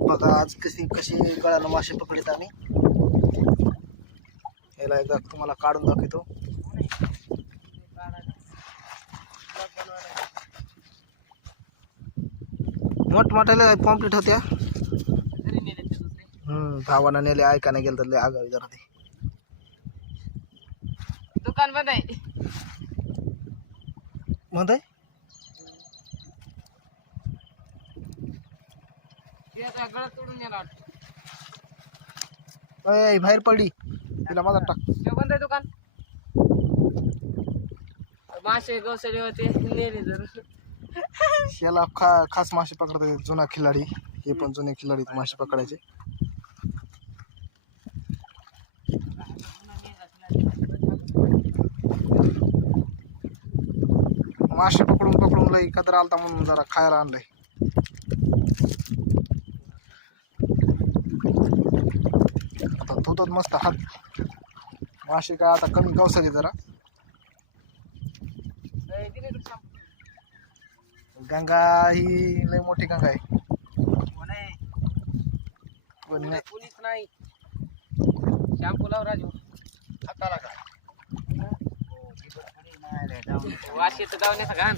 बघा आज कशी कशी गळ्यानं मासे पकडीत आम्ही. याला एकदा तुम्हाला काढून दाखवतो. मोठमोठ्याला पॉम्पलेट होत्या. हम्म भावानं नेले ऐकायला गेलं तर आगावी जरा ते. दुकान बंद आहे. म्हणत आहे ते आता गळत तोडून गेला वाटतं. अय, बाहेर पडली तिला माझा टाक. ते बंद आहे दुकान. मासे गवसले होते नेले जर याला खा खास मासे पकडतात जुना खिलाडी. हे पण जुने खिलाडी मासे पकडायचे. मासे पकडून पकडून लई कदर आलता म्हणून जरा खायला आणलंय. होतात मस्त हात. मासे काय आता कमी गवसले जरा. गंगा ही लय मोठी गंगा आहे. पण नाही- कुणीच नाही शॅम्पू लाव राजू हाताला का? वाशी तर घाण